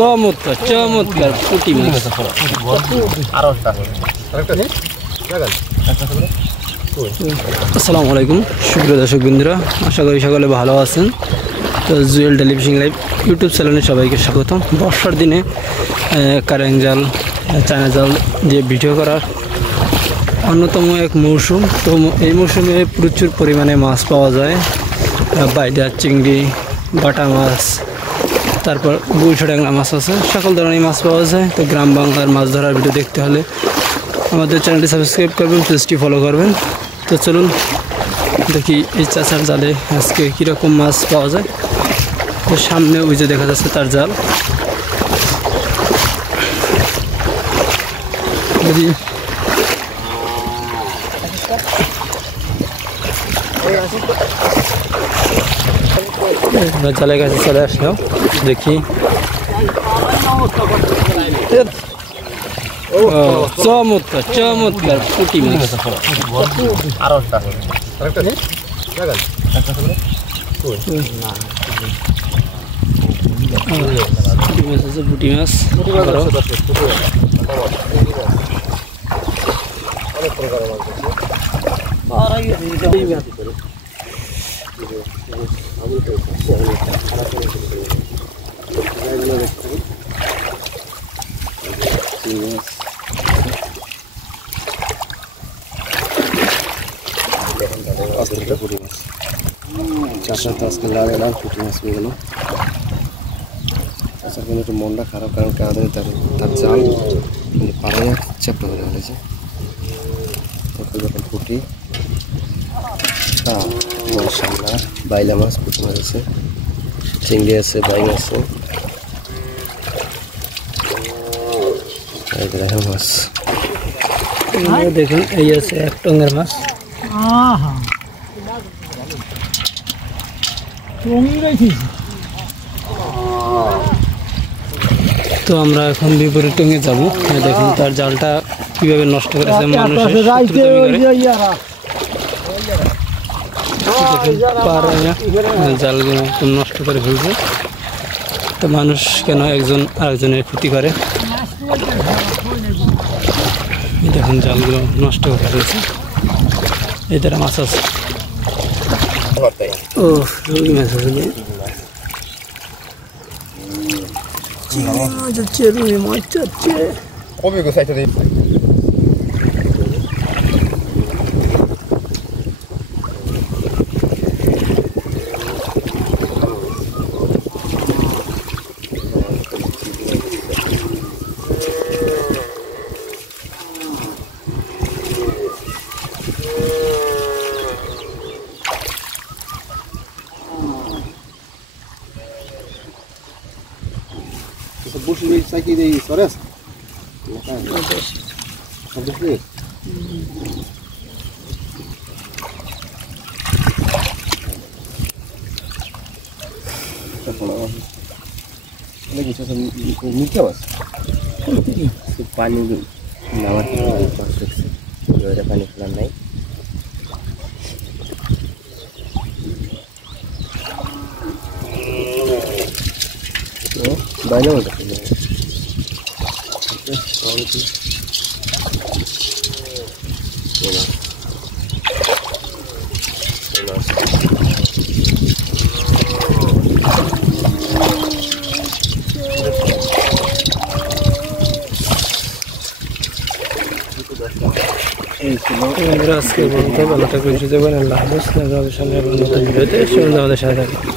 চমৎকার চমৎকার পুঁটি মাছ। আসসালামু আলাইকুম সুপ্রিয় দর্শক বন্ধুরা, আশা করি সকলে ভালো আছেন। তো জুয়েল টেলিভিশন লাইভ ইউটিউব চ্যানেলে সবাইকে স্বাগতম। বর্ষার দিনে কারেন্ট জাল, চায়না জাল দিয়ে ভিডিও করার অন্যতম এক মৌসুম। তো এই মৌসুমে প্রচুর পরিমাণে মাছ পাওয়া যায়, বাইডা, চিংড়ি, বাটা মাছ, তারপর গুইঠা ট্যাংরা মাছ আছে, সকল ধরনের মাছ পাওয়া যায়। তো গ্রাম বাংলার মাছ ধরার ভিডিও দেখতে হলে আমাদের চ্যানেলটি সাবস্ক্রাইব করবেন, পেজটি ফলো করবেন। তো চলুন দেখি এই চাচার জালে আজকে কীরকম মাছ পাওয়া যায়। তো সামনে ওই যে দেখা যাচ্ছে তার জাল। যদি জালের কাছে চলে আসলাম, দেখি চমৎকার চমৎকার পুঁটি মাছ। পুঁটি মাছ চাষার তো আজকে লাগালাম পুঁটি মাছ পেয়ে গেল। চাষার কিন্তু একটু মনটা খারাপ, কারণ কাঁদে তার জাল কিন্তু পাড়ায় চ্যাপটা হয়ে গেছে। যখন পুঁটি সামনা বাইলা মাছ, পুঁটি মাছ আছে, চিংড়ি আছে, বাইং আছে, মাছ দেখুন এই আছে এক টঙ্গের মাছ। তো আমরা এখন বিপরীত টঙ্গে যাবো। দেখুন তার জালটা কিভাবে নষ্ট করেছে মানুষের জালগুলো নষ্ট করে ফেলছে। তো মানুষ কেন একজন আরেকজনের ক্ষতি করে, দেখুন জালগুলো নষ্ট করে ফেলছে। এই তারা মাছ আছে, ও রুই মাছ আছে, রুই মাছ যাচ্ছে। Bushli sakit di Sores. Bushli. Lagi macam ni क्या बस? पानी नावर के ऊपर से जो है पानी फैला नहीं। तो बाइला होता है। আজকে বলতে ভালো থাকবেন, সুযোগ আল্লাহ হাফেজ। দেখা হবে সামনে নতুন ভিডিওতে, আমাদের সাথে থাকবেন।